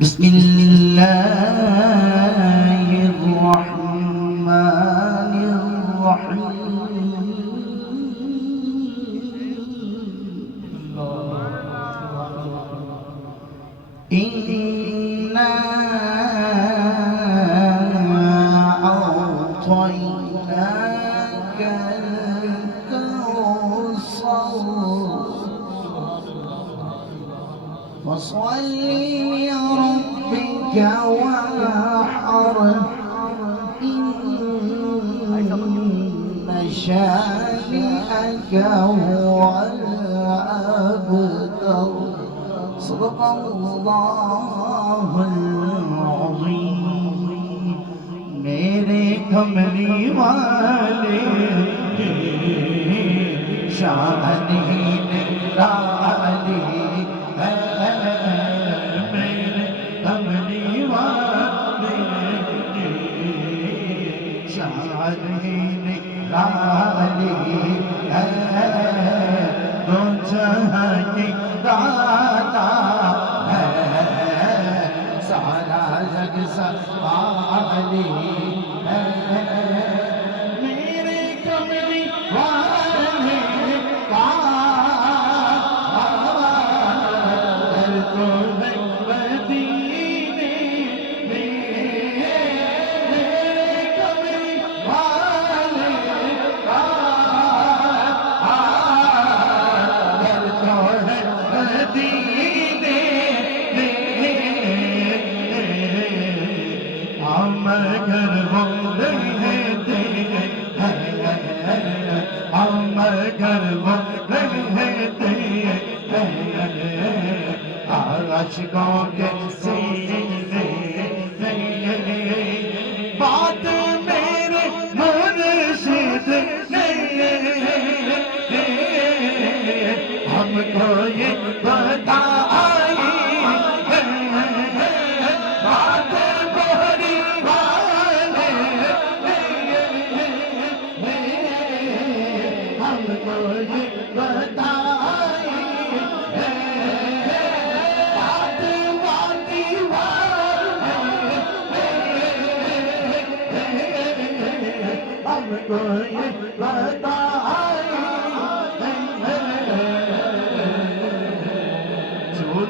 بسم الله الرحمن الرحيم إنا أعطيناك الكوثر فصل لربك وانحر إن شانئك هو الأبتر صدق الله العظيم मेरे कमली वाले शान ही निराली है मेरे कमली वाले शान ही निराली है दो जहां की दाता है सारा जग संभाली है मेरे कमली वाले का दर तो है मदीने में मेरे कमली वाले का दर तो है मदीने अमर घर हो गई है तेरे अमर घर हो गई है तेरे आशिकों के सीने बात मेरे मुर्शिद ने हमको ये बताई बात बड़ी वाले हमको ये बताई बात वादी वाले हमको ये बताई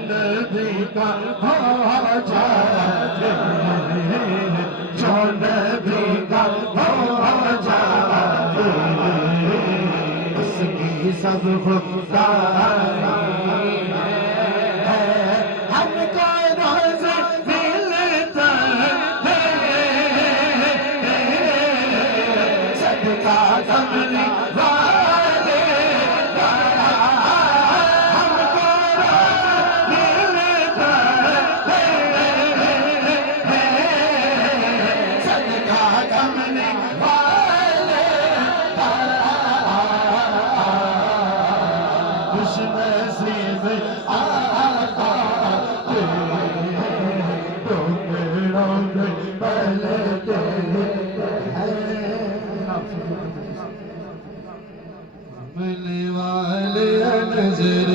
नबी का हो जाए जो नबी का हो जाए उसकी सब खुदाई है हमको रोज मिलता है सदका कमली वाले खुशनसीब आका टुकड़ों में पलते हैं मिलने वाले नजर